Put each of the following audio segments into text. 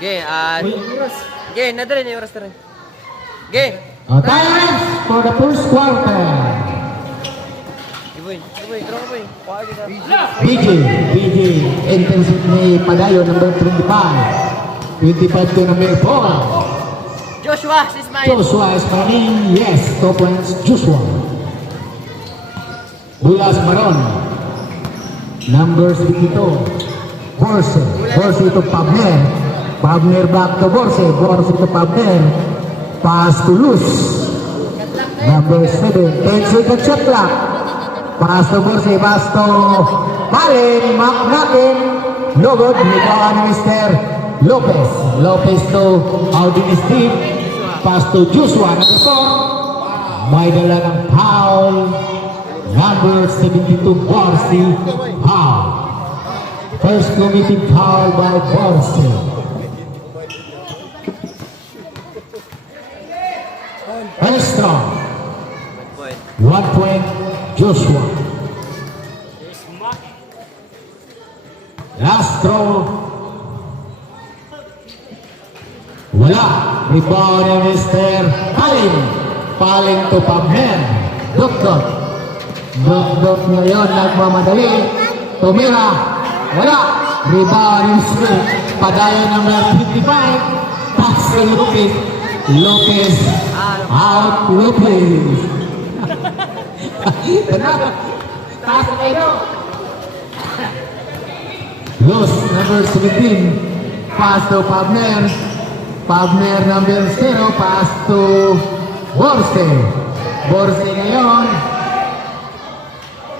Okay, okay, na rin, oras na rin. Okay. Time for the first quarter. Iboy, draw boy. Kuha kita. PG enters ni Padayo number 25. 25 to number 4. Joshua, si Ismail. Joshua is running. Yes, 2 points. Joshua. Bulas Maron. Number 52. Borse to Pabner. Pabner back to Borse. Borse to Pabner. Pass to Luz. Number 7. 10 second shot clock. Pass to Borse. Pass to Palin. Maknakin. No good. Nikawan ni Mr. Lopez. Lopez to Audin Steve. Pass to Joshua. Number 4. May dala ng foul. Number 72, Borse. Foul. First committed foul by Borse. Extra. 1 point, Joshua. Last throw. Wala. Rebound ni Mr. Palin. Palin to Pabner. Dot. Dot ngayon nagmamadali. Tumira. Wala. Rebound ni Mr. Padayo number 55. Pass to Lopez. Lopez. Out Lopez. Taas kayo. Los number 17. Pass to Pabner. Pabner number 0. Pass to Borse. Borse ngayon.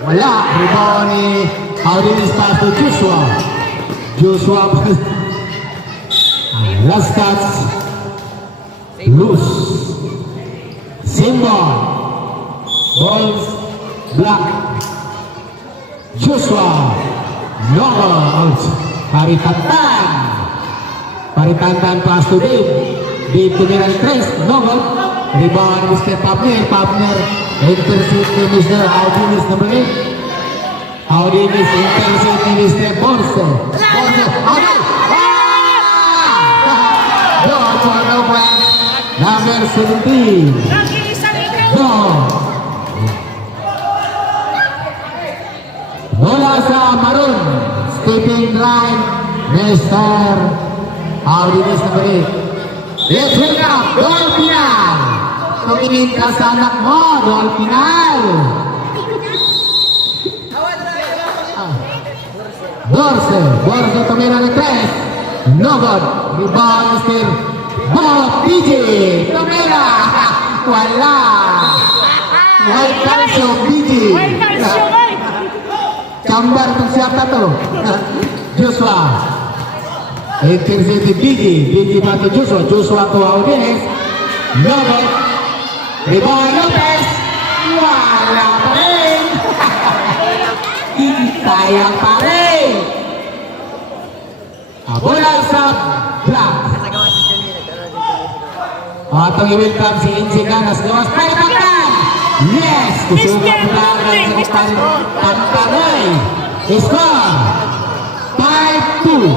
Wala. Rebound ni Audinis. Pass to Joshua. Joshua pass. Last touch. Loose. Symbol. Balls. Black. Joshua. No out. Paritantan. Paritantan pass to Dave. Dave to Miran Tres. No out. Rebound Mr. Pabner. Pabner. Intercept ni Mr. Audinis number 8. Audinis intercept ni Mr. Borse. Borse. Audin. Number 17. No. Bola sa Maroon. Stepping right. Mr. Audinis number 8. Let's wake up. Goal final. Tumingin ka sa anak mo. Goal final. Borse tumira ng 3. No good. Rebound Mr. PG. Tumira. Wala. White calcio PG. Chambar itong siapa to. Joshua. Intercept PG. PG pa to Joshua. Joshua to Audinis. No good. Rebound Lopez. Wala pa rin. Sayang pa rin. Bola sa Black. Atong i-welcome si Insi Ganas. Gawas pa ipagkan. Yes! Kusugang lagan sa Pantaray. Score. 5-2.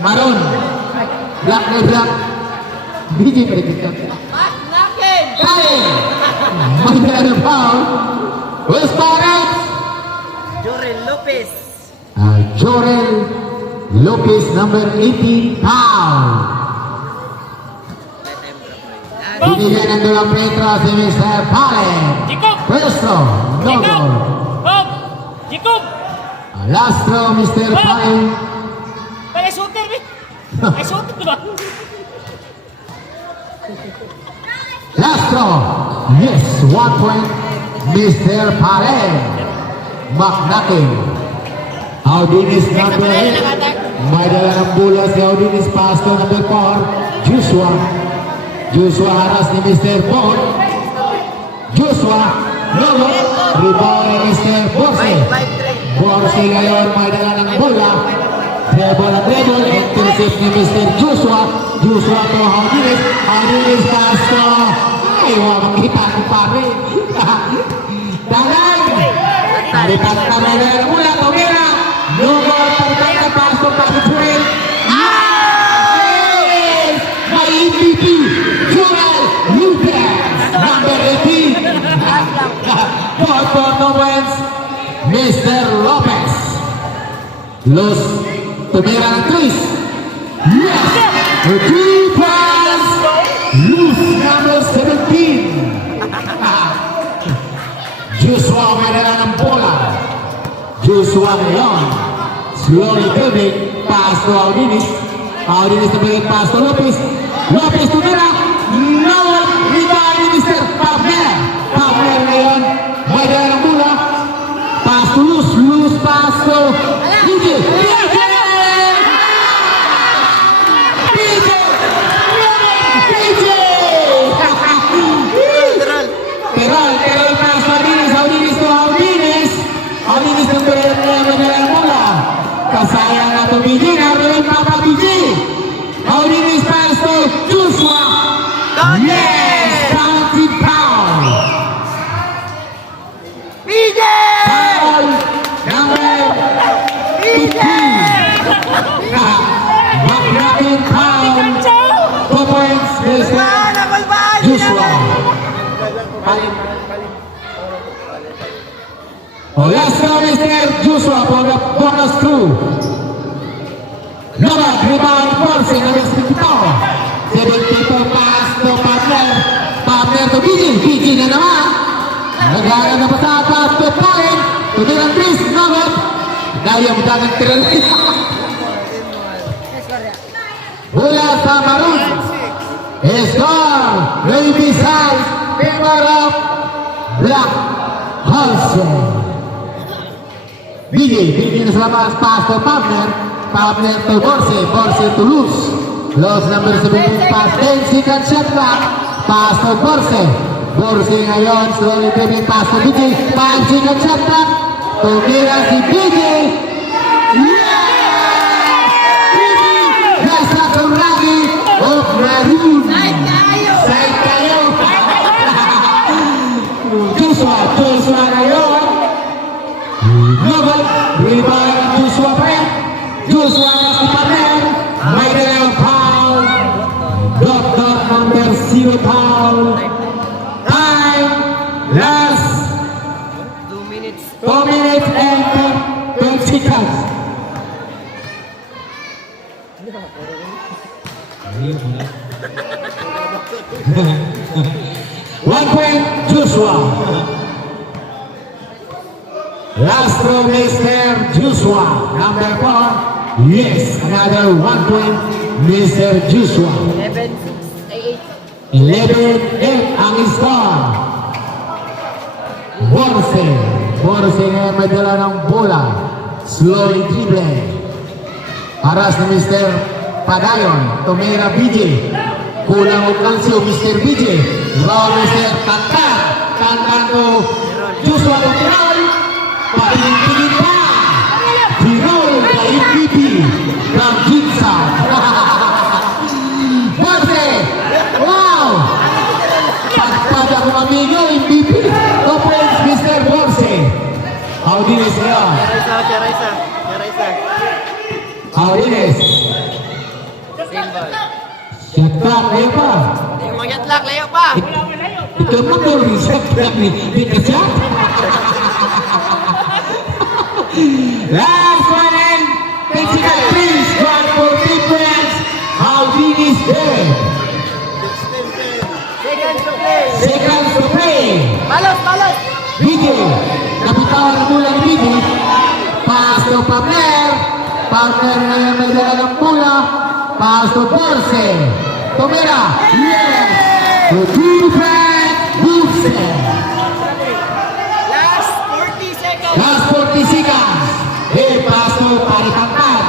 Maroon. Black na Black. Biji pa rin kita. Kain. May na foul. Who's correct? Jorel Lopez. Jorel Lopez number 18 foul. Binigyan ng dulang Petro si Mr. Palin. First throw, no goal. Last throw, Mr. Palin. Ay, shooter, eh. Ay, shooter ba? Last throw. Yes, 1 point. Mr. Palin. Maknakin. Audinis number 8. May dala ng bola si Audinis. Pass to number 4. Joshua. Joshua haras ni Mr. Bond. Joshua. No good. Rebound ni Mr. Borse. Borse ngayon may dala ng bola. Treble at treble. Intercept ni Mr. Joshua. Joshua to Audinis. Audinis pass to. Ay, wala makita ni pare. Dalay. Talipat na may dala ng bola. Tumira. No good. Pagkakita pass to Patrick. Ah! Los tumira ng 3. Yes! The 3 points! Lose number 17. Joshua may dala ng bola. Joshua ngayon. Slowly building. Pass to Audinis. Audinis to bring pass to Lopez. Lopez tumira. No! Rebound ni Mr. Pabner. Pabner ngayon. May dala ng bola. Pass to Luz. Luz pass to DJ. Terol pass to Audinis. Audinis to Audinis. Audinis to bring ng bola. Kasayang na to BJ. Naroon pa BJ. Audinis pass to Joshua. Yes! County foul! BJ! Foul number 15. McLaughlin foul. 2 points, Mr. Joshua. Oh, let's go, Mr. Joshua, for the bonus crew. Novak, rebound, forcing, number 62. 72 pass to Pabner. Pabner to BJ. BJ na naman. Naghahanap na pasata. To Paren. Tumirang Chris. Novak. Dahil ang dagang tiran. Bola sa Maroon. Score. Baby size. Paper of Black Halsey. BJ. BJ na sa labas. Pass to Pabner. Pabner to Borse. Borse to Luz. Los number 17 pass, 10 second shot clock. Pass to Borse. Borse ngayon, slowly dribbling pass to BJ. 5 second shot clock. Tumira si BJ. Yes! BJ! Nasa Kuragi of Maroon. Side kayo. Joshua ngayon. Global, rebound Joshua pa rin. Joshua si Pabner. May dalawang foul. Dot number 0 foul. Time. Last 2 minutes. 2 minutes and 12 seconds. One point, Joshua. Last row, Mr. Joshua. Number 4. Yes, another 1 point, Mr. Joshua. 11-6, ay 11-8 ang score. Borse. Borse ngayon may dala ng bola. Slowly dribbling. Paras ni Mr. Padayon. Tumira BJ. Kulang o kalsyo, Mr. BJ. Roll Mr. Tantan. Tantan to Joshua to Tirol. Patingin-tingin pa. Tirol ka MVP ng Ginsa. Borse. Wow! Pagpad ako amigo, MVP. 2 points, Mr. Borse. Audinis ngayon. Raisa. Audinis. Same ball. Shot clock, ngayon pa. Yung mga yatlak, layo pa. Ito magdol rin shot clock ni Pikachu. Last one and physical please. One for 3 points. Audinis dead. Seconds to play. Seconds to play. Balos. BJ. Napitawan na mula ni BJ. Pass to Pabner. Pabner ngayon may dala ng bola. Pass to Borse. Tumira. Yes. To defense. Borse. Last 40 seconds. Last 40 seconds. Hey, pass to Paritantan.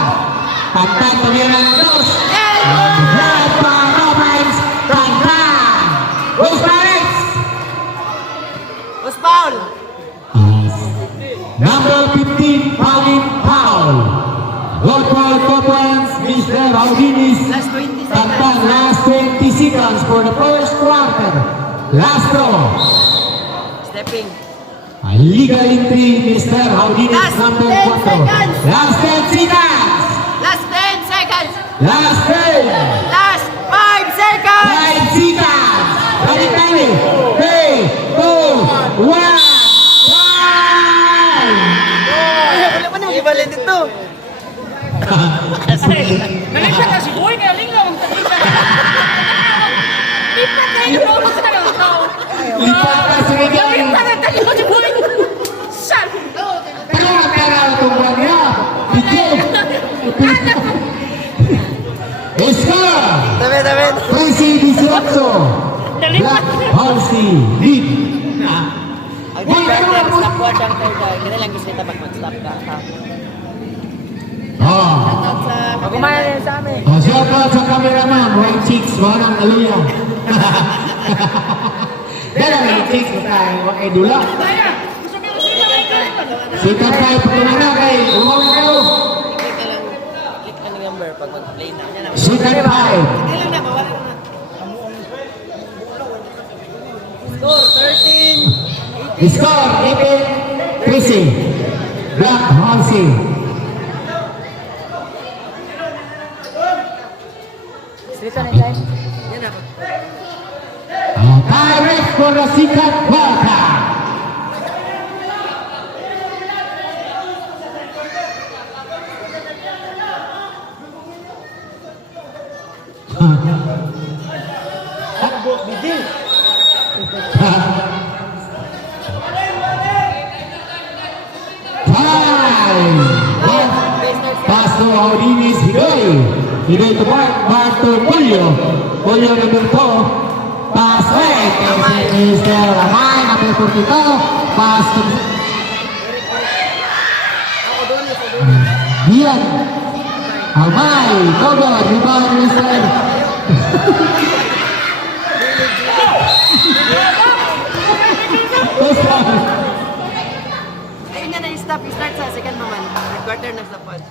Tantan tumira ng dos. Red by Romans. Tantan. Who's next? Was foul. Number 15, Paulin Paul. Goal for 2 points, Mr. Audinis. Last 20 seconds. Tantan, last 20 seconds for the first quarter. Last throw. Stepping. A legal entry, Mr. Audinis, Last number 10 4. seconds. Last 10 seconds. Last 10 seconds. Last 10. Last 5 seconds. 5 seconds. Balik-balik. 3, 2, 1. Time! Wala pa naman ibalin dito. Nalipat na si Boy, kaya linglaw ang takita. Lipat na yung lolo sa tao. Lipat na si Miguel. Lipat na takita si Boy. Saan? Pera itong buwan niya. Bigyan. Score! Tabi. Tracy 18. Black Halsey lead. Ang starter, stop watch ang third. Kaya lang gusto nita pag mag-stop ka. Pag kumain sa amin. Shout out sa cameraman, White Chicks, Manang Aluya. Dala White Chicks, basta idula. Sikat kayo pag kumana kayo, umaw na kayo. Click ka ng number pag mag-play na. Sikat kayo. Score, 13. Score, Ipin, Tracy, Black Halsey. Street na time. Yan ako. Direct for the Sikat Baka. Pass to Audinis Hidoy. Hidoy to Bart to Julio. Julio number 2. Pass right. Mr. Ramay number 42. Pass to Dian. Ramay. Togo. Rebound Mr. Ayun na na-stop. Start sa second naman. Quarter na sa pod.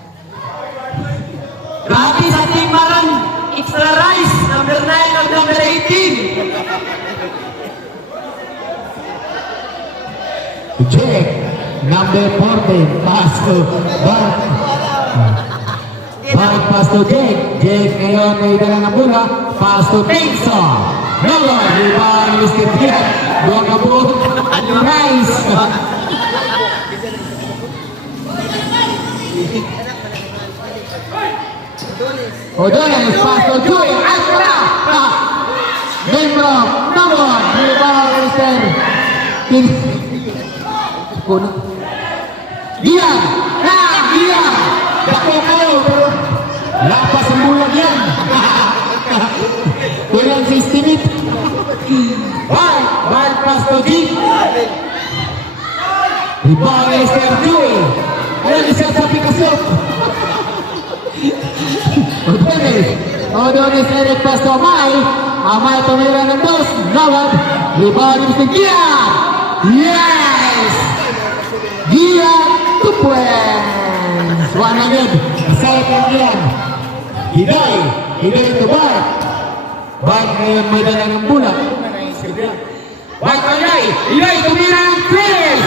Grabe sa ating Maran, extra rice, number 9 at number 18. Check. Number 14. Pass to Bart. Bart pass to Jake. Jake ngayon may dala ng bola. Pass to Pixo. Nogo. Rebound Mr. Dian. Buwag ka po. Rice. Odones, pass to Joy. Astra. Membro. Nogo. Rebound Mr. Kuno. Dian. Dian. Dako kayo. Lapas ang bulag yan. Kulang si Stimit. Bart pass to Jeep. Rebound Mr. Joy. Ayun siya sa pikasok. Odones Eric pass to Amay. Amay tumira ng dos. Nawad. Rebound Mr. Gian. Yes! Gian to points. One agad. Second Gian. Hiday to Bart. Bart ngayon may dala ng bola. Bart Hiday. Hiday tumira ng tres.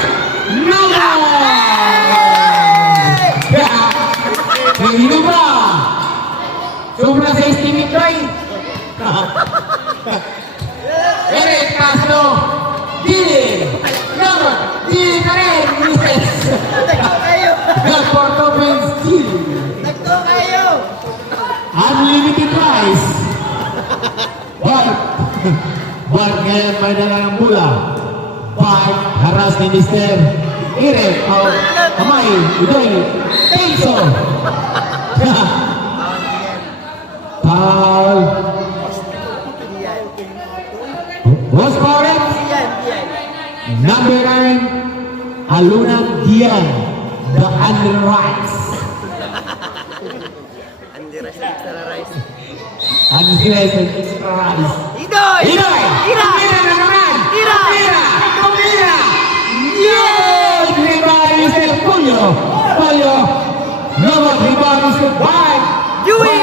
Hindi ba? Sobra sa estimate ko eh. Eric Castro. Dili. Naman. Dili na rin. Nagto kayo. Porto Benz Dili. Nagto kayo. Unlimited price. Bart ngayon may dala ng bola. Bart haras ni Mr. Eric. Kamay. Udoy. Tenso. Foul. Was correct. Number 9, Aluna Dian, the under rights. Andi rice, extra rice. Under rights and extra rights. Idoy! Idoy! Tumira na naman! Tumira! Yay! Rebound Mr. Julio! Nomor rebound Mr. Bart! Dewey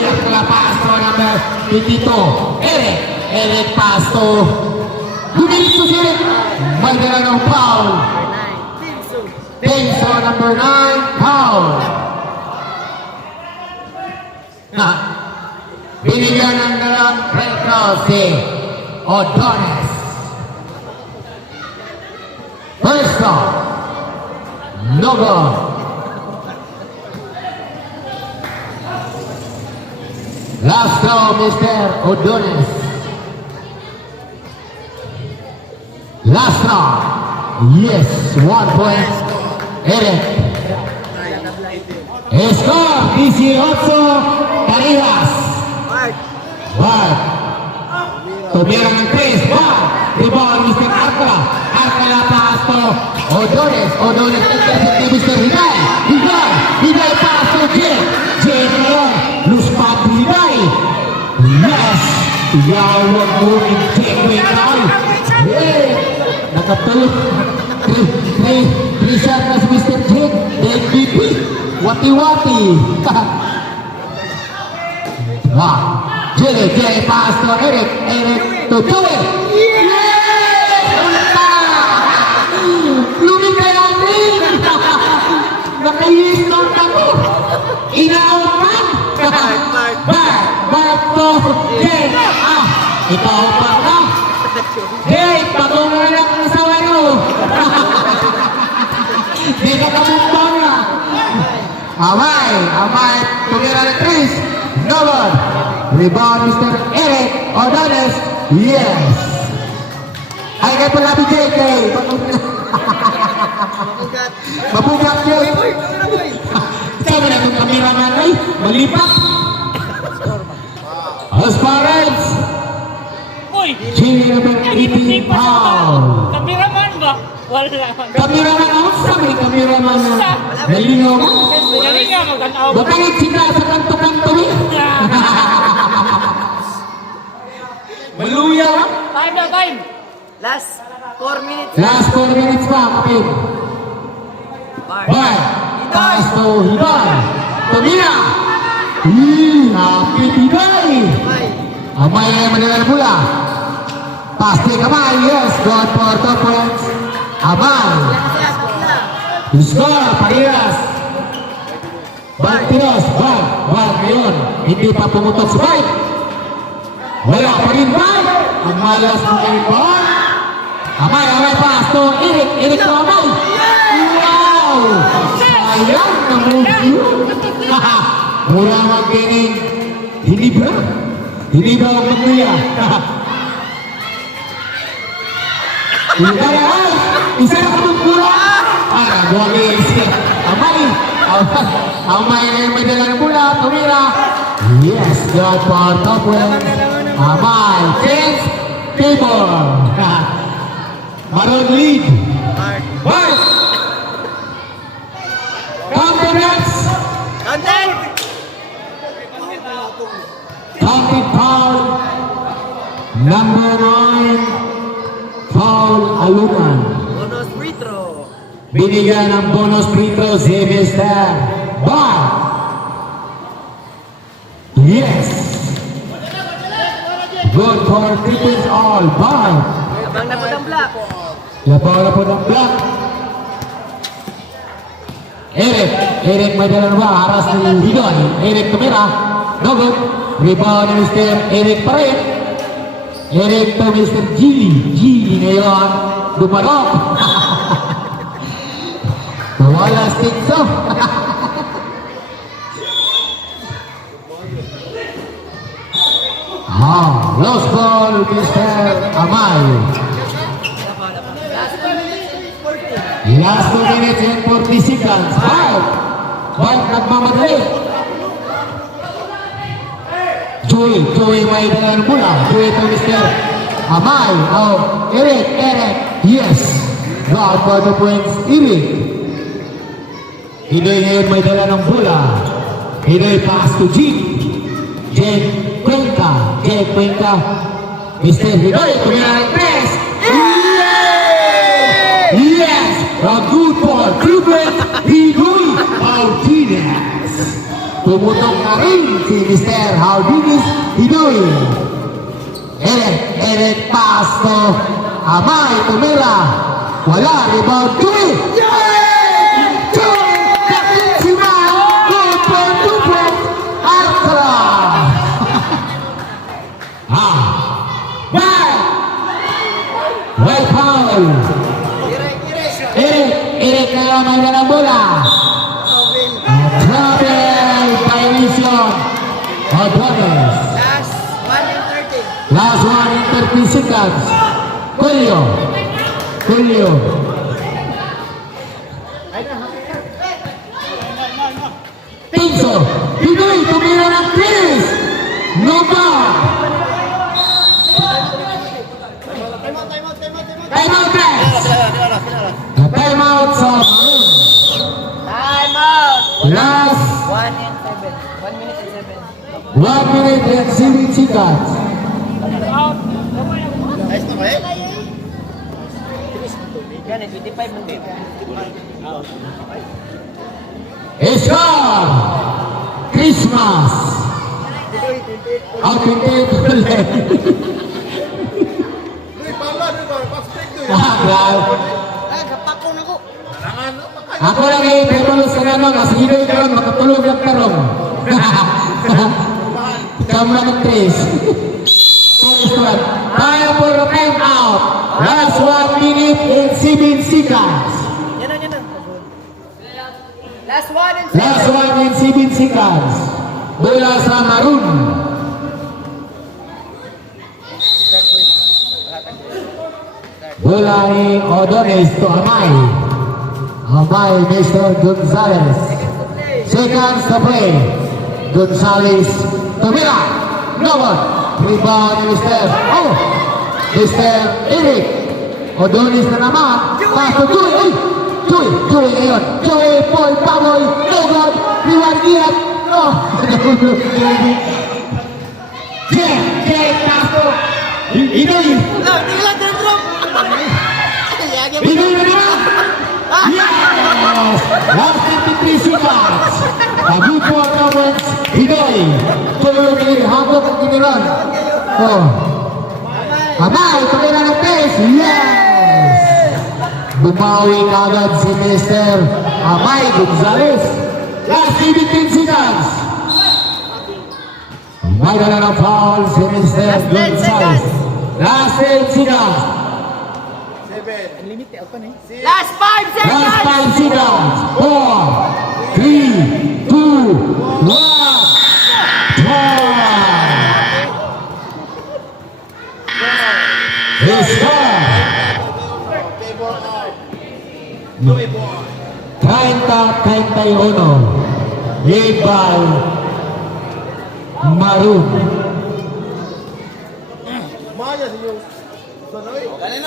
at kalapas to number 22. Eric pass to Dumilis to Eric. May dala ng foul. Tenso number 9, foul. Binigyan ng dalang red cross si Odones. First off, no goal. Last throw, Mr. Odones. Last throw. Yes, 1 point. Eric. Score, 18 parehas. Bart. Tumira ng 3. Bart. Rebound, Mr. Arca. Arca na pass to Odones. Odones intercept ni Mr. Hiday. Hiday. Hiday pass to Jake. Jake ngayon. Loose pad ni Hiday. Yes. Yawag mo ni Jake Wekal. Yeah. Nakatulog. 3 shot na si Mr. Jake. The MVP. Wati-wati. Jake pass to Eric. Eric to Joel. Lumigay ang ring! Nakayislong na ko! Inaupan! Back to Jake! Ikaw pa ka! Jake, patungo na ang asawa nyo! Di ka kamumpang na! Amay! Tumira na Chris! Nolan! Rebound Mr. Eric Odones! Yes! Ay, kayo pala ni JK. Mabugat yun. Sabi na itong kameraman ay malipat. As far as Uy! Chile number 18 foul. Kameraman ba? Wala. Kameraman ako sabi kameraman na nalinaw mo. Galing nga magkanaw. Bakit sila sa kanto-kanto eh? Maluya ka? Time na, time! Last 4 minutes. Last 4 minutes pa, kapit. Bye. Pass to Hiday. Tumira. Kapit Hiday. Amay na yung madalang pula. Pass to Kamay. Yes, good for 2 points. Amay. Score, Parias. Bantiros, bag ngayon. Hindi pa pumutok si Mike. Wala pa rin Mike. Ang malas ng Mike. Amay pass to Eric to Amay. Wow! Sayang na move yun. Mula magkinig. Hindi ba ang magluya? Isa na kamagpura. Nagwagis. Amay na yung may dala ng pula. Tumira. Yes, good for top wins. Amay. Change. Table. Maroon lead. Bart. Counter nets. Content! Counted foul. Number 9. Foul Alunan. Bonus free throw. Binigyan ng bonus free throw si Mr. Bart. Yes. Good for 3 points all. Bart. Abang na po ng block. Labaw na po ng block. Eric may dala na ba? Haras ni Hidoy. Eric tumira. No good. Rebound ni Mr. Eric pa rin. Eric to Mr. Gili ngayon. Dumarok. Wala stikso. Lost ball, Mr. Amay. Last 2 minutes and 40 seconds. Bart nagmamadali. Joey may dalang bola. Joey to Mr. Amay. Eric. Yes. God for the points. Eric. Hidoy ngayon may dala ng bola. Hidoy pass to Jake Cuenca. Mr. Hidoy, tumira ng press. Yes! A good ball. Driven. Hidoy Martinez. Pumutok na rin si Mr. Haldinez Hidoy. Eric pass to Amay. Tumira. Wala. Rebound. Joey! Well foul. Eric kaya may dalang bola. Trouble violation. Odones. seconds. Julio. Pinso. Pinoy, tumira ng Chris. No ball. Time out, guys. Time out sa Maroon. Time out! Last 1 and 7. 1 minute and 7. 1 minute and 7 seconds. Ayos na ba eh? Yan, 25 man din. Score! Christmas! Ang pintit ulit. Kapako na ko. Ako lang eh, pero sa naman, mas hidoy ka lang, makatulog lang karong. Ikaw mo lang mag-trace. Time for the time out. Last 1 minute and 7 seconds. Yan na. Last 1 and 7. Last 1 and 7 seconds. Bola sa Maroon. Bola ni Odones to Amay. Amay, Mr. Gonzalez. Seconds to play. Gonzalez tumira. No one. Rebound ni Mr. Eric. Odones na naman. Pass to Joey. Joey ngayon. Joey, Paul, Paboy. No good. Reward Giat. No. Jay, pass to Inoy. Tingnan, drop. Inoy na naman. Yes! Last 53 seconds. Pagi po ang comments. Inoy. Tulong ni Hagok at Giniron. Oh. Amay, tumira ng pace. Yes! Bumawi na agad si Mr. Amay Gonzalez. Last 17 seconds. May dala ng foul si Mr. Gonzalez. Last 10 seconds. Last 5 seconds. Last 5 seconds. 4, 3, 2, 1. Score. 30-31. Ibal Maroon. Maya sa iyo. Sanoy. Balik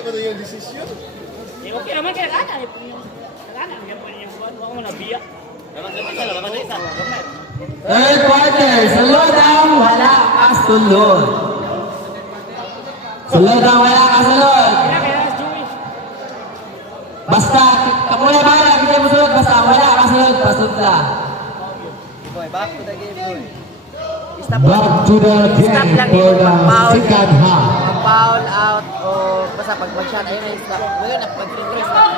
ba ito yung desisyon? Eh, okay naman kaya kaya. Kaya yan pa yung buwan. Huwag mo nabiyak. Third quarter, slow down, wala ka sulod. Slow down, wala ka sulod. Kaya Joey. Basta, kamula ba na, hindi mo sulod, basta wala ka sulod, pasudla. Boy, back to the game, boy. Back to the game for the second half. Foul out o basta pag mag-shot, ayun na yung stop. Wala na, pag-free throw stop.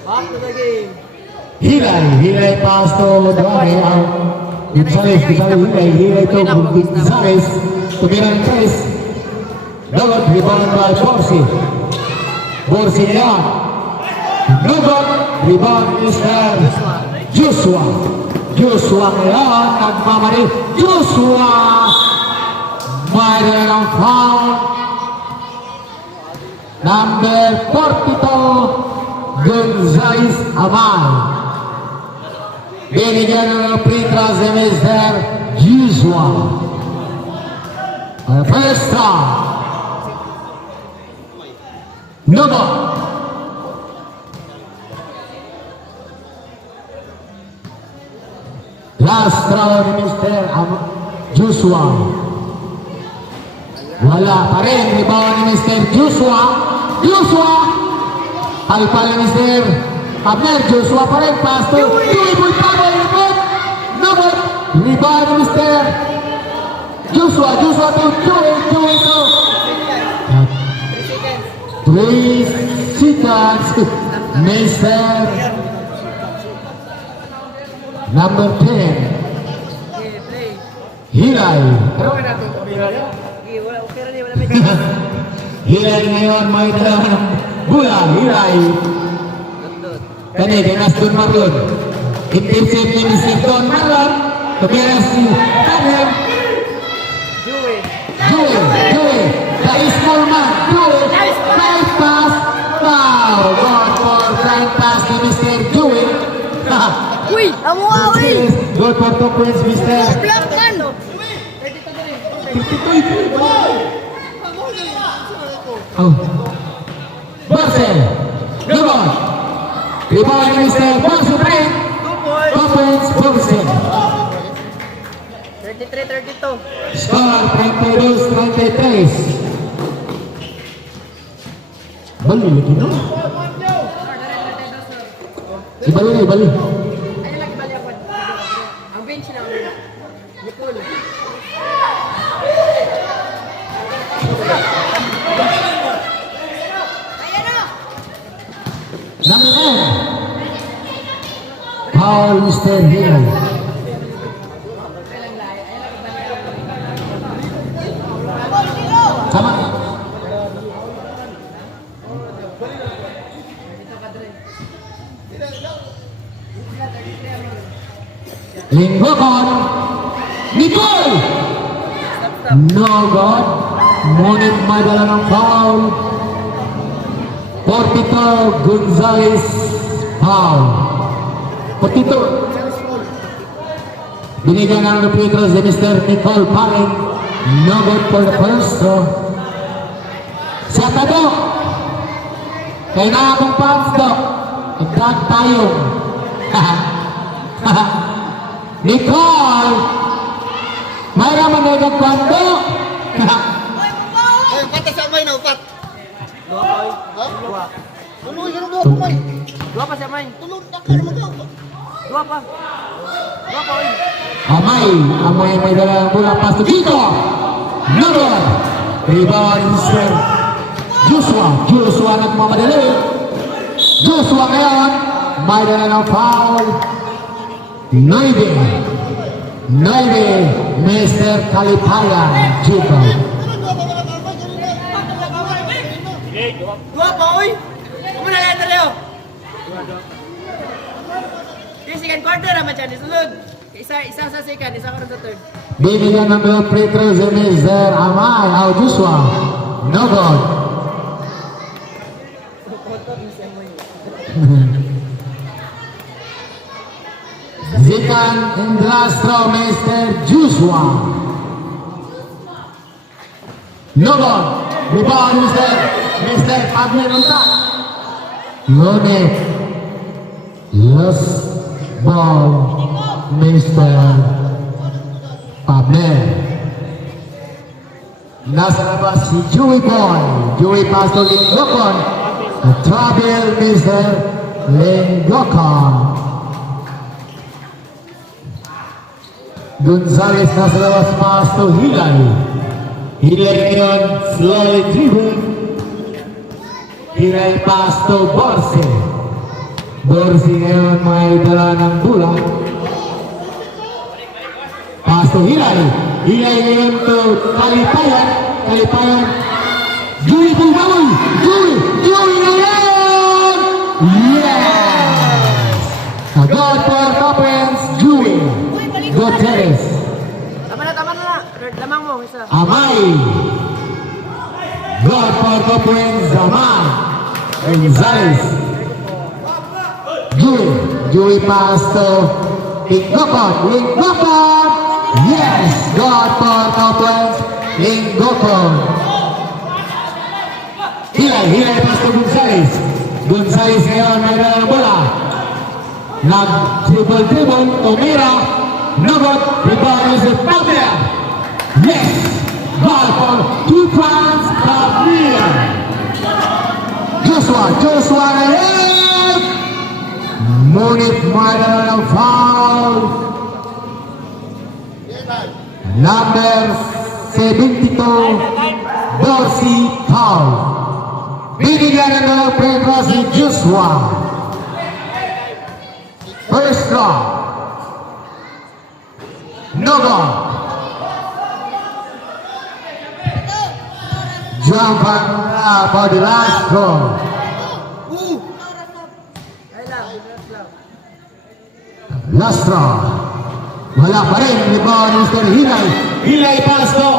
Back to the game. Hilay pass to Duane ang Gonzalez, Hilay to Gonzalez, tumira ng tres. Dapat rebound by Borsi yan. Dapat rebound Mr. Joshua ngayon, nagmamali. Joshua! Mayroon ng foul. Number 42, Gonzalez Amay. Binigyan ng free throw si Mr. Joshua. First time. Nubo. Last throw ni Mr. Joshua. Wala pa rin. Rebound ni Mr. Joshua. Palpal ni Mr. Abner. Joshua pa rin. Pass to Joey Bultabo. Nubo. Rebound ni Mr. Joshua to Joey to 3 seconds. Mr. Number 10. Hilay. Hilay ngayon may dalawa ng bola. Hilay. Kani, dinas Don Marlon. Intercept ni Mr. Don Marlon. Tumira si Tanner. Foul. Good for flying pass ni Mr. Joey. Uy! Amo ka, uy! Good for 2 points, Mr. Block man! Oh. Barcel. Good ball. Rebound ni Mr. Barcel. 2 points, Barcel. 33-32. Score 32-33. Bali lagi no? Ibali. Ayun lagi bali ako. Ang bench na ulit. Nicole. Number 10. Foul, Mr. Hill. Sama. Linggokan. Nicole. No good. Ngunit may dala ng foul. 42 Gonzales foul. 42. Binigyan ng repeaters si Mr. Nicole Paren. No good for the first throw. Sa tado. Kailangan kong pants do. Agdag tayo. Nicole! Mayroon man na kwando. Ay, pata sa may na upat. Ha? Tuloy, ganun doon kumay. Dua pa siya, May. Tuloy, takal mo daw. Dua pa, uy. Amay may dala ng bola pass to Kiko. Number. Rebound Mr. Joshua nagmamadali. Joshua ngayon may dala ng foul. 9, Mr. Kalipayan, Chico. Dua pa, uy. Kumuna lang tayo. Di second quarter naman siya, nisulod. Isa sa second, isa karon sa third. Binigyan ng mga free throws si Mr. Amay, Joshua. No good. Zikan Indrastro, Mr. Joshua. No good. Rebound Mr. Pagmenunta. Ngunit lost ball Mr. Pablo. Nasa labas si Joey Boy. Joey pass to Lingokon. Trouble Mr. Lingokon. Gonzales nasa labas pass to Hilay. Hilay ngayon slowly dribble. Hilay pass to Borse. Borse ngayon may dala ng bola. Pass to Hilay. Hilay ngayon to Kalipayan. Joey Bulgamoy. Joey ngayon! Yes! A goal for Topens, Joey. Gutierrez. Tama na. Lamang mo, isa. Amay. God for Topens, Amay. Gonzales. Joey pass to Lingokon. Yes! God for Topens, Lingokon. Hilay pass to Gonzales. Gonzales ngayon may dala ng bola. Nag-dribble, tumira. Nagot, rebound is the Pablo. Yes! Ball for 2 points, Pablo. Joshua ngayon. Ngunit may dala ng foul. Number 72, Dorsey foul. Binigyan ng free throw si Joshua. First throw. No goal. Jump for the last goal. Last throw. Wala pa rin. Rebound Mr. Hilay. Hilay pass to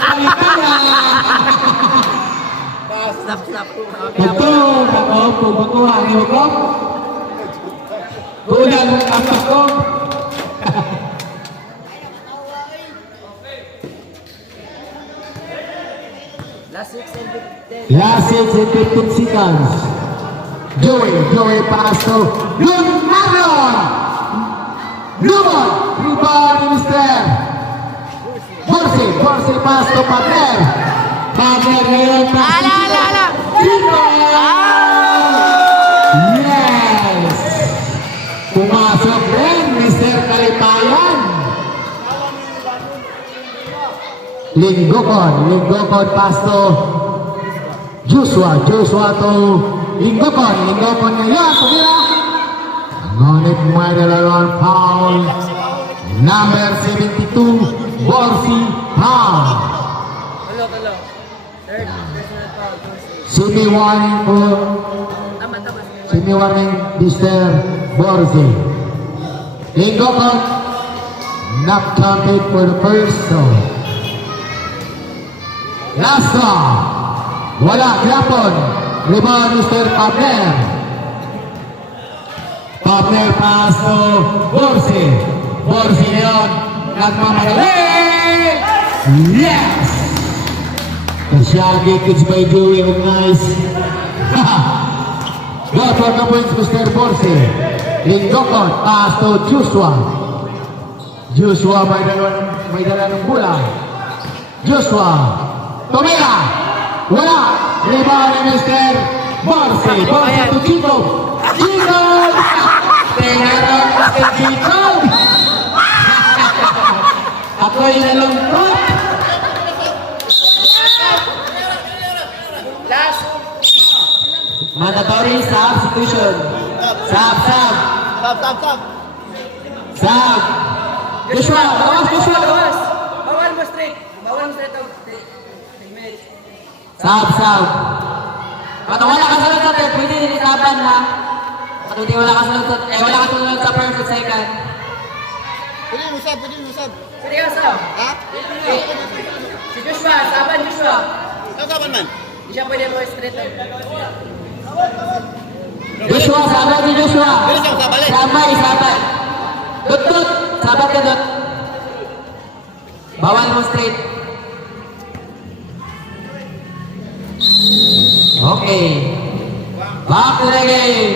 Kalipayan. Stop, stop. Okay, Ito, ako, pumakuha niyo ko. Kulang ang apak ko. Last 6 and 10. Last 6 and 15 seconds. Joey pass to Leonardo. Lumon, rebound ni Mr. Borsi pass to Padler. Padler ngayon pass to Chico. Yes! Pumasok rin, Mr. Kalipayan. Linggokon pass to Joshua to Linggokon ngayon, tumira. Ngunit may dalawang foul. Number 72, Borsi foul. Tulo. Third, personal foul. Sumi-warning Mr. Borsi. Linggokon not counted for the first zone. Last one. Wala, Japon. Rebound Mr. Padler. Padler pass to Borsi. Borsi ngayon. Nagmamadali. Yes! Kasyagi kids by Joey. Nice. Got for the points Mr. Borsi. Linggokon pass to Joshua. Joshua may dala ng bola. Joshua. Tumira! Wala! Rebound ni Mr. Borsi. Borsi to Chico. Chico! Tinarang Mr. Chico! Ako'y nalungkot. Last. Mandatory substitution. Sub. Joshua, bawas. Bawal mo straight out. 10 minutes. Sub. Kung wala ka sunod sa third, pwede din isaban ha. Kung di wala ka sunod sa first at second. Pwede mo sab. Seryoso. Ha? Si Joshua, saban Joshua. Sasaban man. Hindi siya pwede mo straight out. Joshua, sabat si Joshua. Bilis ang sabali. Sabay. Dut. Sabat ka, Dut. Bawal mo straight. Okay. Back to the game.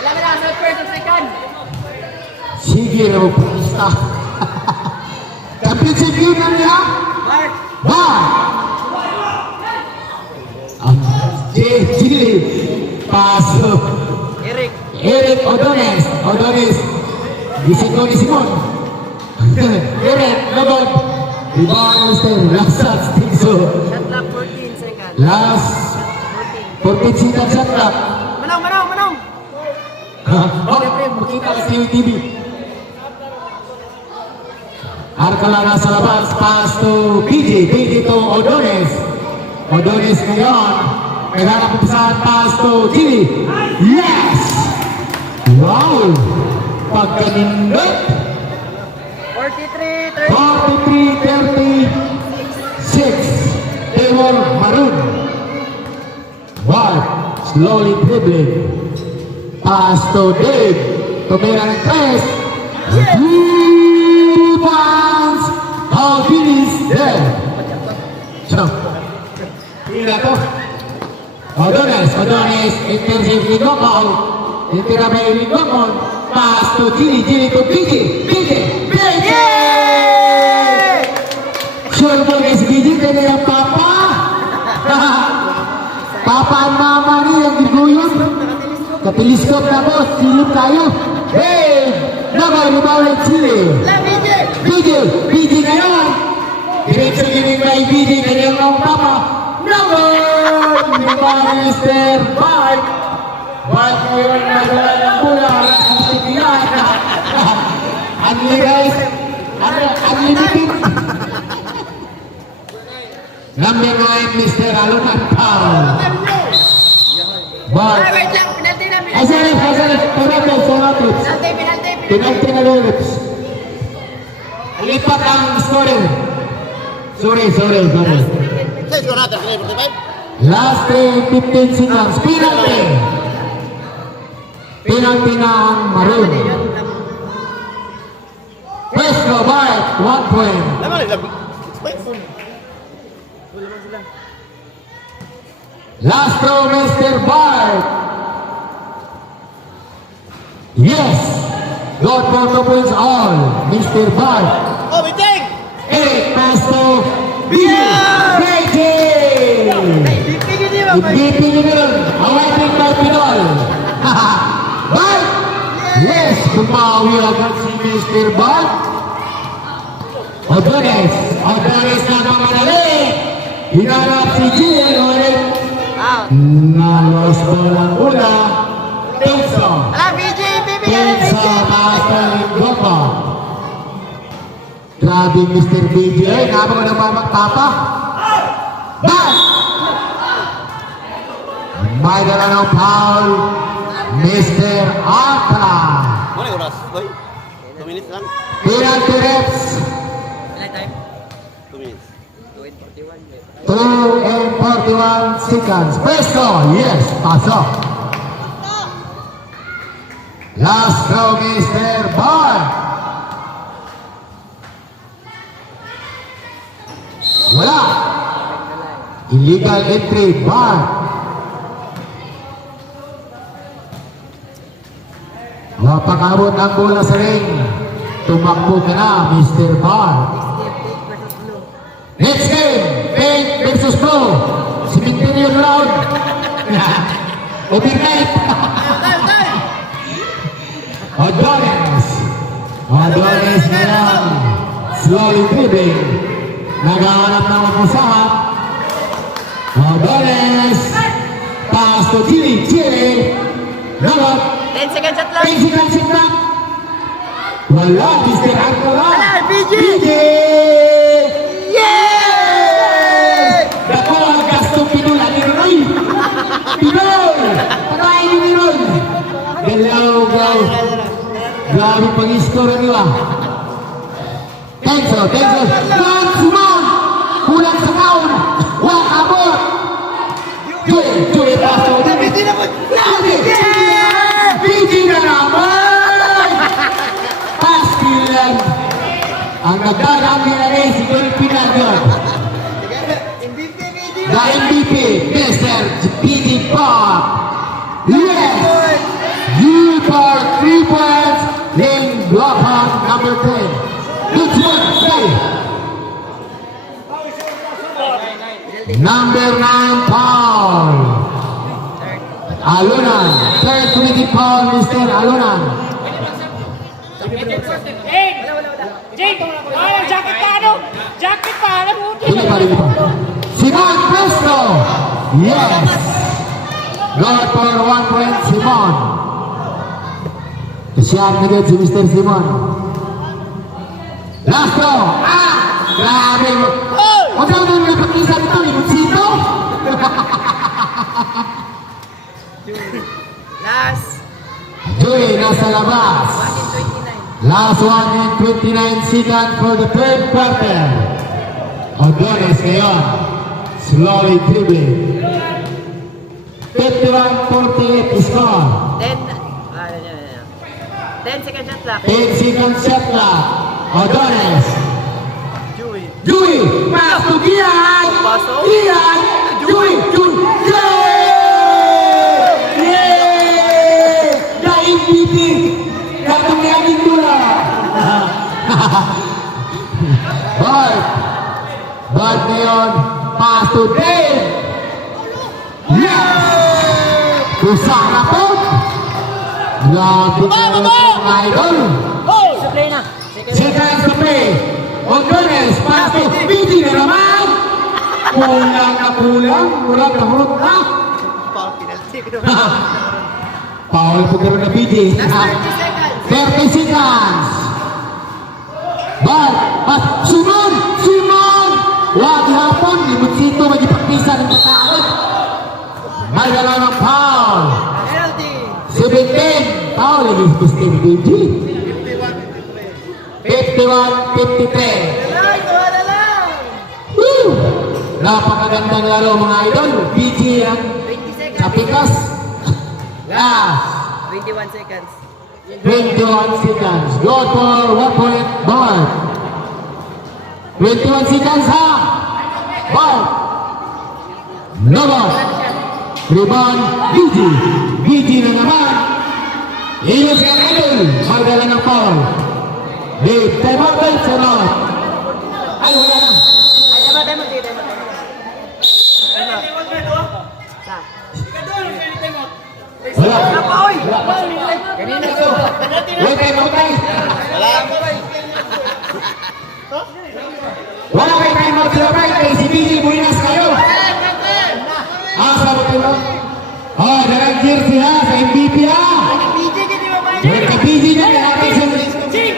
Ilang na sa first and second. Sige na magpapista. Championship game na niya. Mark. Chili. Paso. Eric. Odones. Gisiko ni Simon. Eric, Lagod. Rebound Mr. Lasat Stigso. Shot clock 14 seconds. Last 14 seconds shot clock. Manong. Okay, makita ka sa TV. Arkala nasa labas, pass to BJ to Odones. Odones ngayon, naghanap ang saan, pass to Chili. Yes! Wow! Pagkanindot. 43-30. 43-36. Taylor Maroon. Bart, slowly dribbling. Pass to Dave. Tumira ng press. 2 pounds. How finish there? Jump. Tingnan to. Odones. Intercept ni Gokon. Interabay ni Gokon. Pass to Gili to BJ. Sure po guys, BJ kaya yung papa. Papa ang mama niya yung giguyod. Kapiliskop na po, silip tayo. Hey! Nabalik Chile. BJ ngayon. Diretso gini kay BJ kanya yung papa. Number! Mr. Bart. Bart ngayon nagala ng bola. Ang sipiyan. Unlimited. Number 9, Mr. Alon Antal. Bart. Wait lang, penalty na. Ay, sorry. Penalty. Penalty na lyrics. Lipat ang scoring. Sorry. Guys, ko natin. 45. Last 15 seconds. Penalty. Penalty ng Maroon. Fresco Bart, 1 point. Lama lang. Wait. Last throw, Mr. Bart. Yes. Got 4 points all. Mr. Bart. Oh, biting! 8 pass to BJ. Hindi pinigil. Awaiting by Pinol. Bart. Yes. Bumawi agad si Mr. Bart. Odones. Odones na mamadali. Hinarap si Gil. Nalos bolang una. Tenso. Tenso taas ng Linggopa. Grabe Mr. BJ. Napaka naman magtapa. Bang! May dala ng foul. Mr. Ata. Ano yung oras? Boy? 2 minutes lang. Penalty reps. 2 minutes. 2 and 41 seconds. Presto. Yes. Pasok. Last throw, Mr. Bart. Wala. Illegal entry. Bart. Mapakabot ang bola sa ring. Tumakbo ka na, Mr. Bart. Next game, Pink versus Blue. Cementerian round. Overnight. Adonis. Adonis na lang. Slowly dribbling. Nagahanap ng mapusahan. Adonis. Pass to Chili. Chili. Nalot. 10 seconds shot lang. 10 seconds shot lang. Wala. Mr. Arcola. Wala, BJ. BJ. Dako ang gastong Pinol. Ano yun ay? Pinol. Patay ni Pinol. Galaw, gaw. Grabe pag-score nila. Tenso, tenso. Simon! Kulang sa kaon. Wakabot! Joy, paso. Piti na po! Piti na naman! Pastilan. Ang nagdarang nila rin si Gary Pinagod. The MVP, Mr. P.D. Pop. Yes! You for 3 points in Blapan number 10. Good one, play. Number 9, Paul. Alunan. Third committee Paul, Mr. Alunan. Jake, ay, jacket pa ano? Jacket pa, ano mo? Sino pa rin pa? Simon Presto. Yes. Good for 1 point, Simon. Siya na din si Mr. Simon. Last throw. Grabe. Huwag daw nang napag-isa dito. Limutsito. Last. Joey nasa labas. Last 1 and 29 seconds for the third quarter. Odones ngayon. Slowly dribbling. 51-48 score. 10 seconds shot lang. 10 seconds shot clock. Odones. Dewey. Pass to Gian. Pasok. Gian. Dewey. Yay! The MVP. Katungyangin mula. Bart ngayon. Pass to Dave. Yes! Kusana po. Grabe ka rin mga idol. Supply na. Seconds to play. Odones, pass to Piti na naman. Kulang na kulang. Murag na hurot na. Paul po karoon na Piti. 30 seconds. Bart, Simon! Wag hapon, limutsito magipagpisa ng kataot. May dalaw ng foul. 17, foul lagi Mr. BG. 51-53. Woo! Napakagandang laro mga idol. PG yan. 20 seconds. Sa pikas. Last. 21 seconds. 21 seconds. Go for 1 point. Ball. 21 seconds ha. Ball. No ball. Rebound. BG. BG na naman. Ilos ka idol. Magdala ng foul. Dave, time out guys. Time out. Ay, wala na. Ay, tama. Sa. Wala. Oy! Wala. Kanina ko. Wait, time out guys. Wala kay time out sila right. Kay si BG, buinas kayo. Sa time out. Dalang jersey ha. Sa MVP ha. PJ ka di ba ba? Jangan ke PG nya,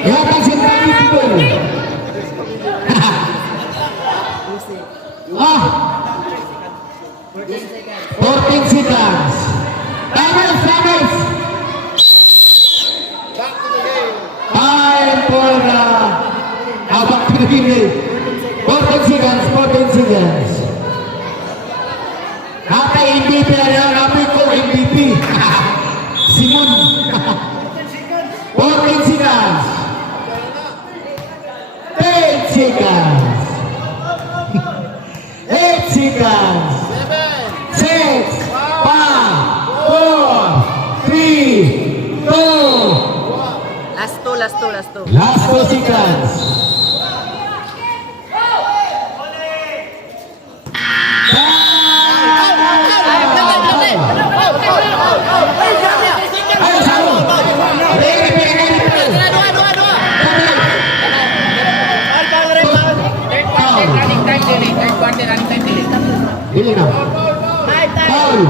ihatan sen tadi itu. Ah, 14 seconds. Timers. Time for the back to the game. 14 seconds. Kata MVP adalah kami ko MVP. Simon. 14 seconds. 10 seconds. 8 seconds. 6, 5, 4, 3, 2. Last two. Last 4 seconds. Ayo satu. Ini na. Foul.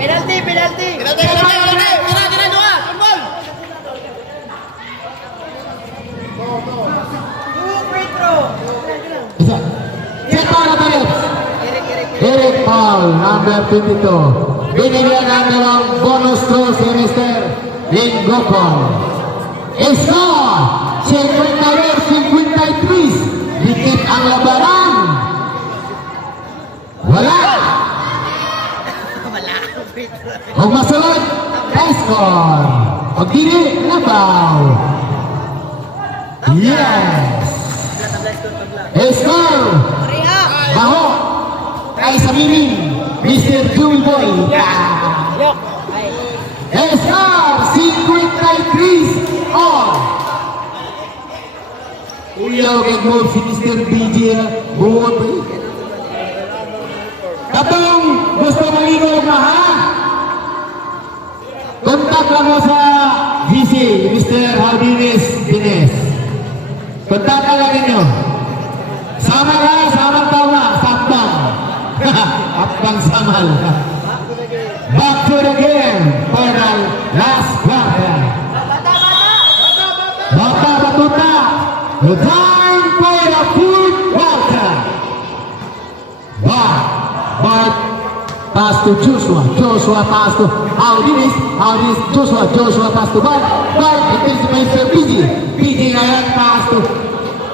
Penalty. Bisa. Siapa namanya? Eric Paul, number 22. Binigyan ang dalawang bonus throw si Mr. Lingokon. Score! 52-53. Dikit ang labanan. Wala. Huwag masulod. High score. Huwag dili. Labaw. Yes. Score. Baho. Kay sa mimin. Mr. Jewel Boy. Yok. Ay. Score. 53 all. Uyaw kay goal si Mr. BJ. Buot ba yun? Katong gusto maligo na ha? Kontak lang mo sa GC, Mr. Hardines Dines. Kontak lang ninyo. Sama tao na, sapang. Apang samal. Back to the game for the last quarter. Bata. The time for the fourth quarter. But pass to Joshua pass to Hardines, Joshua pass to Bart, it is Mr. PG ngayon pass to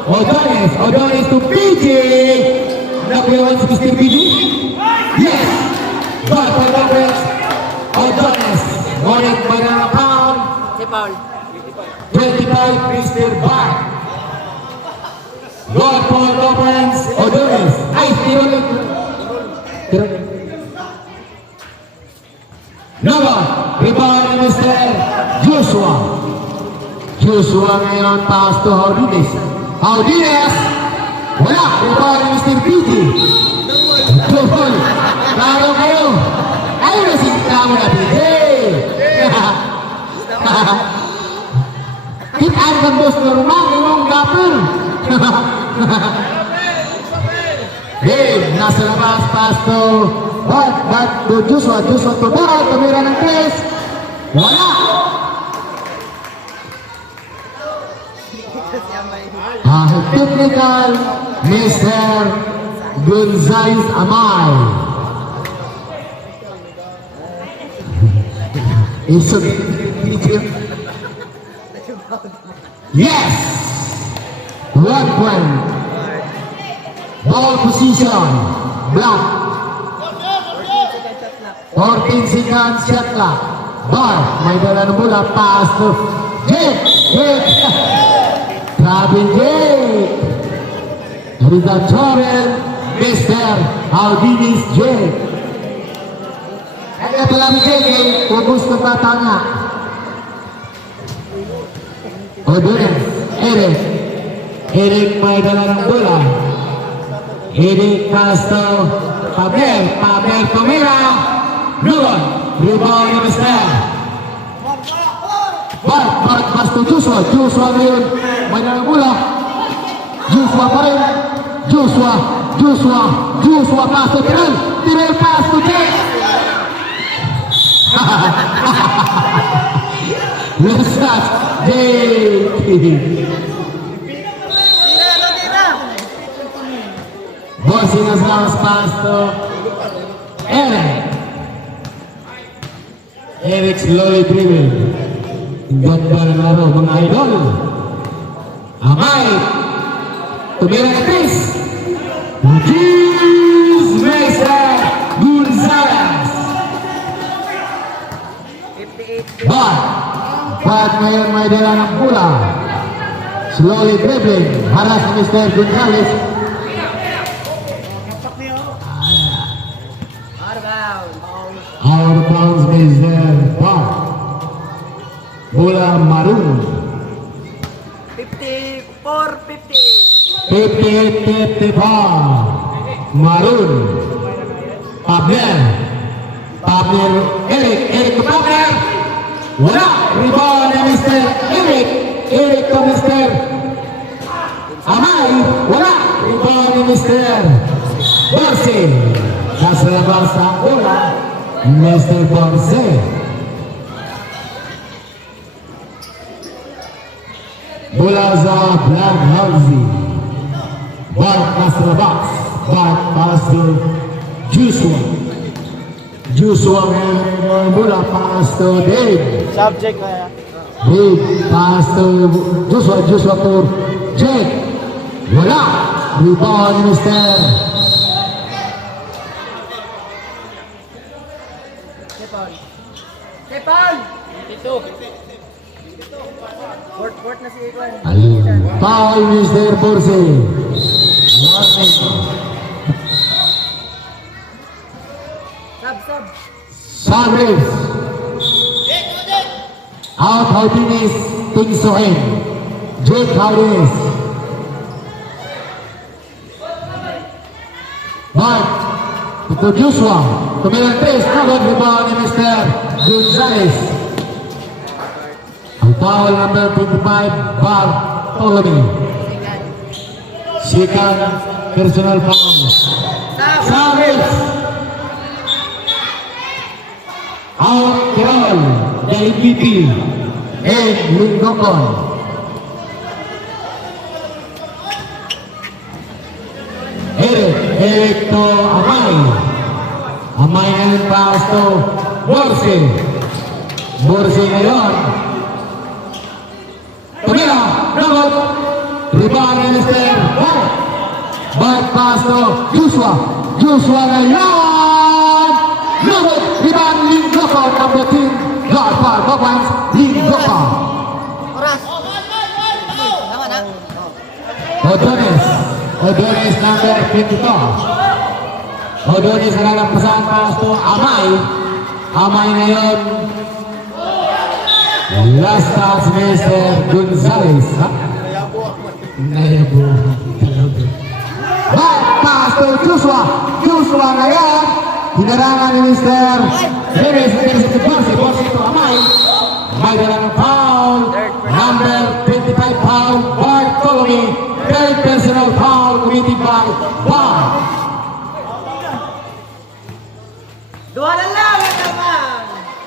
Odonis to PG. Nakuyawan si Mr. PG? Yes! Bart for Odonis, ngunit magandang pound, Si Paul. 25 Mr. Bart. Goal for Odonis, ay, tiro. Nova, rebound ni Mr. Joshua ngayon pass to Hardines. Wala, rebound ni Mr. PG. Double. Klaro kayo. Ayun na si Klamo na PG. Kitaan ka boss na rumang, yung gapper. Dave, nasa labas, pass to Bart to Joshua to Bart, tumira ng 3. Wala! Technical, Mr. Gonzales Amay. Yes! 1 point. Ball position. block. 14 seconds shot clock. Bart, may dala ng bola, pass to Jake. Jake. Grabe Jake. That is the trouble, Mr. Aldinis Jake. Kaya pala ni Jake, ubus na tatanga. Odones, Eric. Eric may dala ng bola. Eric pass to Paber. Paber tumira. Lugon. Rebound ni Mr. Bart pass to Joshua. Joshua ngayon may dala ng bola. Joshua pa rin. Joshua pass to Tirel. Tirel pass to Jake. Lesas Jake. Bossing as last pass to Eric. Eric slowly dribble. Ganda ng laro mga idol. Amay. Tumira na Chris. Jeez Mesa Gonzalez. But ngayon may dala ng bola. Slowly dribbling. Haras ni Mr. Gonzalez. Out of bounds Mr. Bart. Bola Maroon. 58-54. Maroon. Pabner. Eric to Pabner. Wala. Rebound ni Mr. Eric. Eric to Mr. Amay. Wala. Rebound ni Mr. Borse. Nasa labas ang bola. Mr. Borse. Bola sa Black Halsey. Bart nasa labas. Bart pass to Joshua. Joshua ngayon bola pass to Dave. Subject na yan. Dave pass to Joshua. Joshua to Jake. Wala. Rebound ni Mr. Kepan! Ito. Fort na si Ikwan. Foul Mr. Borse. Warning. Sub. Sabres. Out Haudinis. Tingsoin. Jake Haudinis. Bart. Ito Joshua. Tumilang 3. Nagod rebound ni Mr. Gonzalez. Ang foul number 25, Bartolome. Second personal foul. Savage. Out Kirol, the MVP. And Lingokon. Eric to Amay. Amay ngayon pass to Borse. Borse ngayon. Tumira, Nagod. Rebound ni Mr. Bart. Bart pass to Joshua. Joshua ngayon. Nagod. Rebound Lingokon. Number 10. Guard par. Bobans. Lingokon. Odones number 52. Odones nalampasan pass to Amay. Amay ngayon. Last touch Mr. Gonzalez. Nayabo. Back pass to Joshua. Joshua ngayon. Hinarangan ni Mr. Jerez. Borse to Amay. May dalang foul. Number 25 foul. Bartolome. Third personal foul committed by Bart. Dua na lang.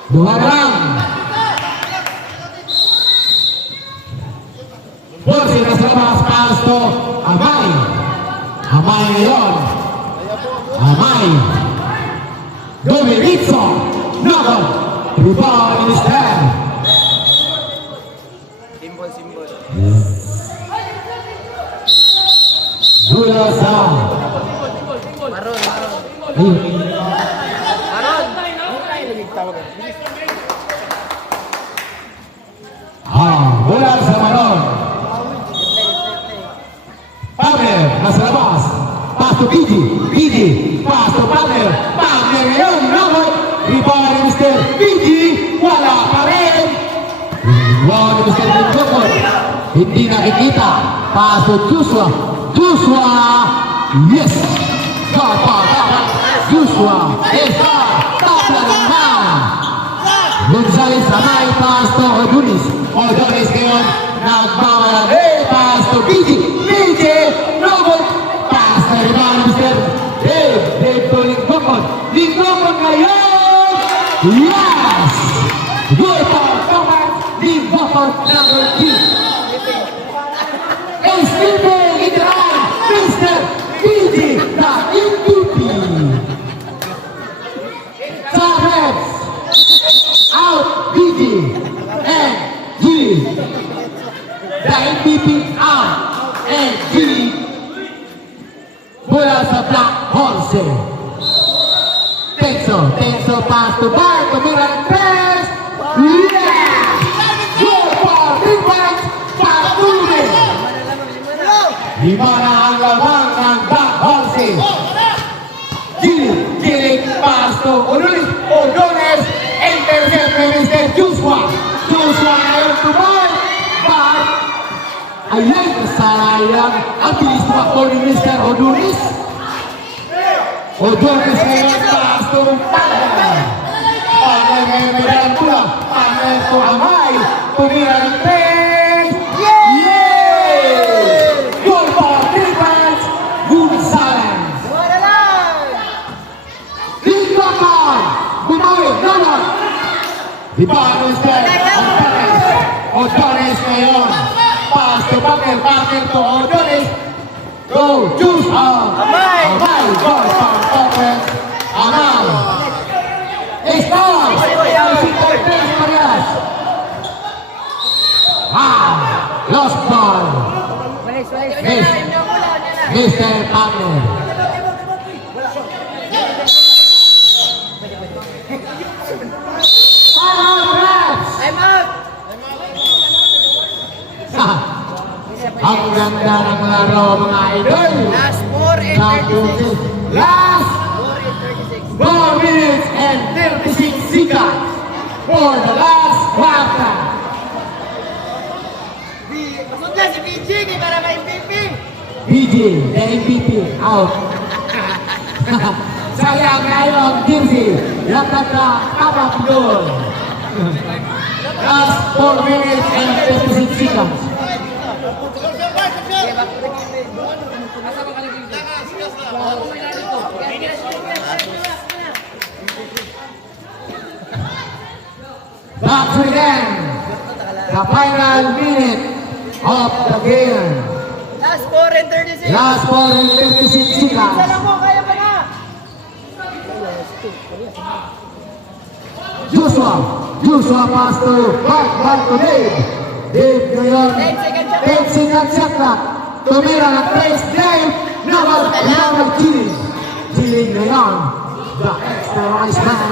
Dua na lang. Borse nasa labas pass to Amay. Amay ngayon. Amay. Dominitzo. Nagod. Rebound in his hand. Simbol. Bola sa Maroon. Ayun. Bola sa Maron. Pamir, nasa labas. Pass to Pidgey. Pidgey, pass to Pamir. Pamir ngayon, robot. Rebound ni Mr. Pidgey. Wala pa rin. Rebound ni Mr. Pidgey. Hindi nakikita. Pass to Joshua. Joshua, yes. Dapat. Joshua, Estar. Tabla naman. Gonzales Samay, pass to Odunis. Odunis ngayon, nagbawalan. Pass to Pidgey. Pidgey, robot. Pass na rebound ni Mr. Dave. Dave to Lingkokon. Lingkokon ngayon. Yes! Good for Thomas. Lingkokon number 2. Escaping in the line. Mr. Pidgey, the MVP. Chavez. Out. Pidgey. And G. The MVP out. And G. Bola sa Black Horse. Tenso pass to Bar. Tumira ng press. Yeah! Goal for defense. Patuloy. Lima na ang lamang ng Black Horse. Giling pass to Odunis. Odunis. Intercept ni Mr. Joshua. Joshua ngayon to Bar. Bar. Ayun, sayang. Ang bilis tumakbo ni Mr. Odunis. Odunis ngayon pass to Pagay. Pagay ngayon may dalang pula. Pagay to Amay. Tumira ng 3. Yay! Goal for defense. Gonzales. Lingkokon. Bumawi. Naman. Ibang Mr. Odunis ngayon. Pass to Pagay. Pagay to Odunis. Go. Choose on. Amay. Goal for offense. Amay. Estar. Wow. Lost ball. Mr. Pagay. I'm out! Ang ganda ng laro mga idol. Last 4 and 36. Last 4 minutes and 36 seconds for the last quarter. Masod na si PG, di para ka-MVP. PG, the MVP, out. Sayang kayo ang jersey. Lakat na tapak doon. Last 4 minutes and 36 seconds. Back to them. The final minute of the game. Last 4 and 36. Last 4 and 36 seconds. Alam mo, kaya pa na. Joshua pass to back to Dave. Dave ngayon. 10 seconds shot clock. Tumira ng place. Dave. Nawag Giling ngayon. The extra wise man.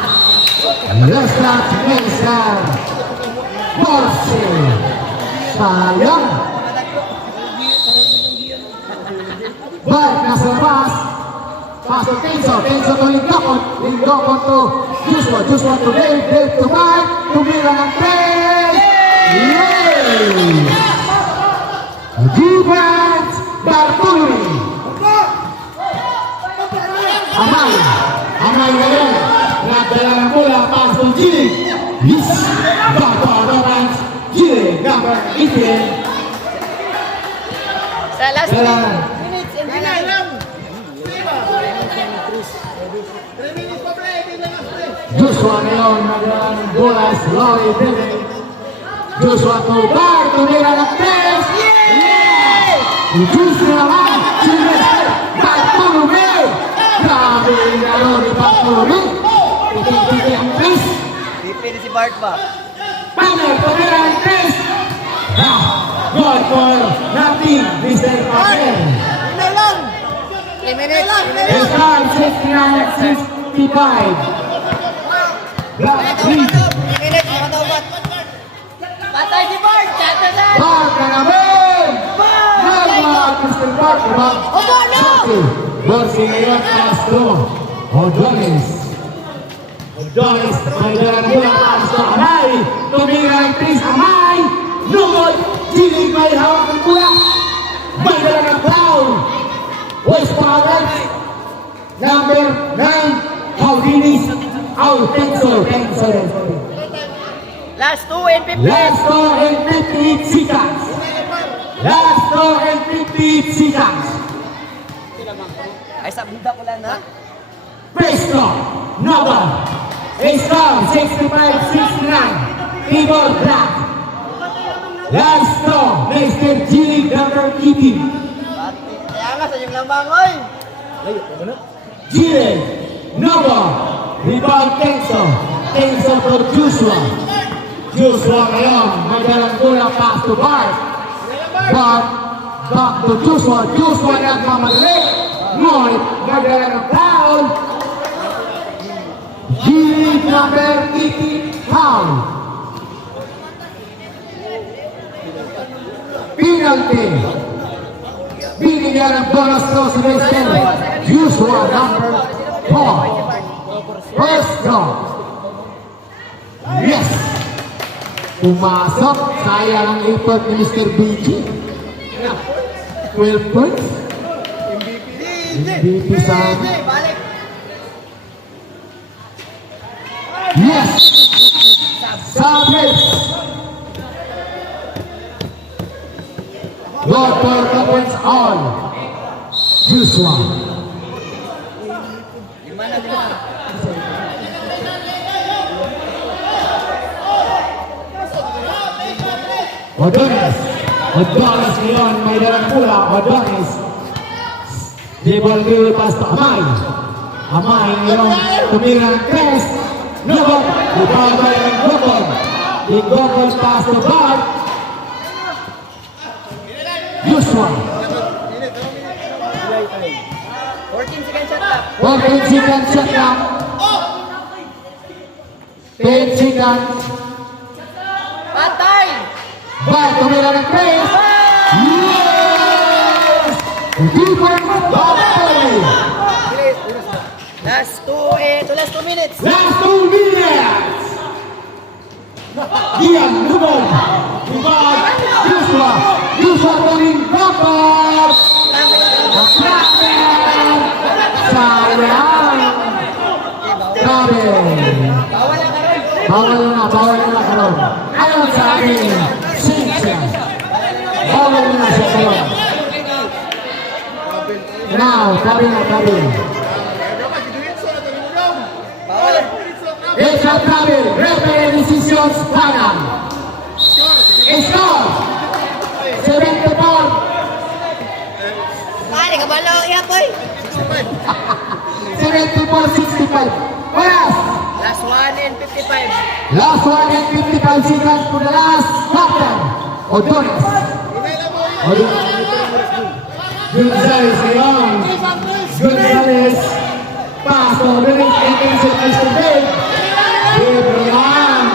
Left out Mr. Morsi. Sayang. Balik nasa labas. Pass to Tenso to Lingkokon. Lingkokon to Joshua to Dave. Dave to Mike. Tumira ng place. Yay! Defense Bartolome. Amay ngayon. Nagdala ng bola. Pass to Giling. Yes! Bago Lawrence. Giling number 18. Sa last Dala. 3 minutes and 39. Joshua ngayon. Nagdala ng bola. Slowy Bebe. Joshua to Bar. Tumira ng tres. Yay! Joshua naman. Sylvester Bartolome. Grabe ngayon ni Bartolome. Titik-titik ang tres. Pipili si Bart ba? Panel, tumira ng tres. Goal for nothing, Mr. Panel. Ina lang! 3 minutes. 3 minutes. It's time 69-65. Black lead. 3 minutes. Makataubat. Patay si Bart. Chato na. Mark na naman! Nagmahal Mr. Mark naman. Borsing ngayon Castro. Odonis. Odonis. May dalang mula Castro. Amay. Tumira ang Chris. Amay. Lungod. Silig may hawak ng mula. May dalang ang foul. West Palace. Number 9. Audinis. Tenso. Last 2 and 50. Last 2 and 58 seconds. Last 2 and 58 seconds. Ay, sa buda ko lang na. Presto, Nova, Score 65-69, Tibor Black. Last 2, Mr. G, number 18. Kaya nga sa yung lambang, oy. Gile, Nova, rebound Tenso for Joshua. Joshua ngayon, may dalang bola pass to Bart. Bart, back to Joshua. Joshua nagmamadali. Ngunit, may dalang ng foul. Gile, number 18, foul. Penalty. Binigyan ng bonus to si Mr. Joshua, number 4. First draw. Yes! Pumasok. Sayang ang effort ni Mr. BG. 12 points. MVP sa... Balik. Yes! Sabres! Doctor opens all. Joshua. Odonis ngayon may dalang pula. Odonis Jebol Bill pass to Amay ngayon tumira ng Chris Nobot ibabay ng Gokon Gokon pass to Bart Joshua 14 seconds shot up. 14 seconds shot clock 10 seconds Patay. Bart tumira ng Chris Yes! Different battle! Last 2 minutes. Last 2 minutes! Gian, Lubog, Lubog, Joshua tuling bakar! Nakakar! Sayang! Grabe! Bawal na karon. Bawal na karon. Ayon sa aking sinsya. Bawal na sa karon. Now, tabi na. Bawal. It's a travel, referee decisions final. Score 74. Pare ka balo iya boy. 74-65. Oras. Last 1 and 55. Last 1 and 55 seconds for the last quarter. Odonis. Gonzales ngayon. Gonzales. Pass to Odonis. Intensive Mr. Dave. Gabriel.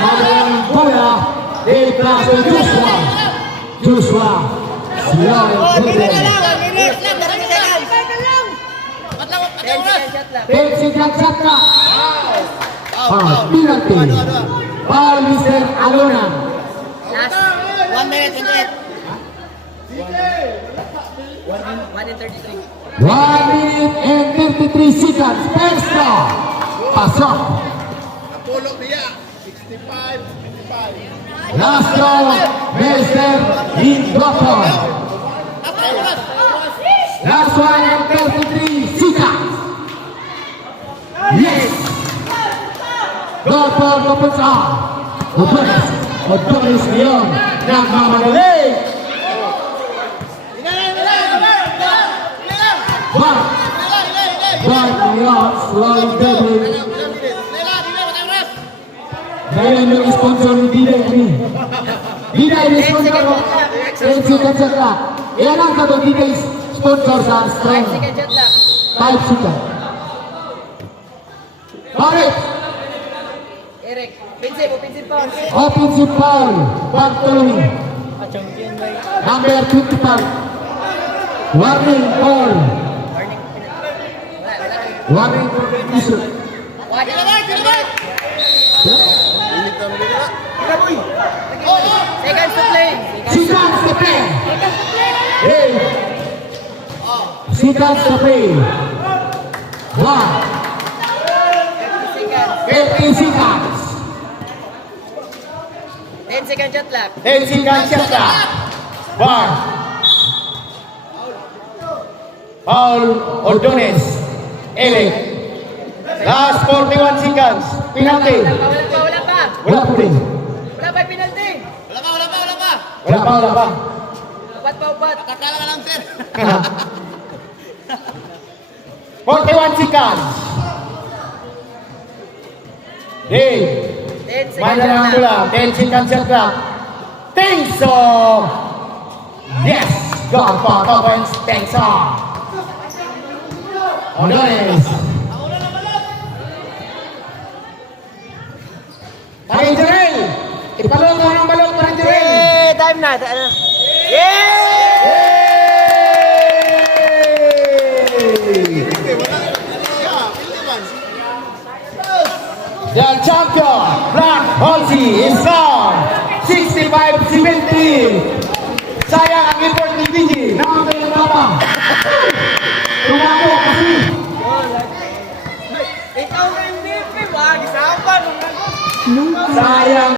Malang bola. Dave pass to Joshua. Slow and good. 10 seconds shot lang. 10 seconds shot clock. Penalty. Foul Mr. Alona. Last 1 minute 28. 1 and 33. 1 minute and 33 seconds. First draw. Pasok. Apollo niya. 65-55. Last draw. Mr. Lindopon. Last 1 and 33 seconds. Yes. Dopon opens on. Odonis ngayon. Nagmamadali. Bart ngayon. Slowly dribbling. Ngayon yung sponsor ni Diday ini. Diday ni sponsor mo. 10 seconds shot clock. Ilan ang sabi Diday sponsors and 5 strength. second shot clock. 5 seconds. Barret, Eric, offensive foul. offensive foul. Bartolome, Champion ba yun? number 25. Warning foul. Warning. Wala. Warning for issue. Wala. Init ang nila. Seconds to play. Seconds to play. Seconds to play. Hey. Seconds to play. 1, 50 seconds. 50 seconds. 10 second shot clock. 10 seconds shot clock. Bar. Foul Ordonez. Elec. Last 41 seconds. Penalty. Wala pa. Wala po rin. Wala pa yung penalty. Wala pa. Upat. 41 seconds. Hey. 10 second Mana shot lang clock. pula. 10 seconds shot clock. Thanks so. Yes. Gone for offense. Thanks so. Ordonez. Parin Jerel. Ipalong mo ng balong Parin Jerel. Time na. The champion, Black Halsey, is on 65-70. Sayang ang effort ni PG. Number 8. Tumako kasi. Ikaw na MVP. Wag, isapan. Sayang.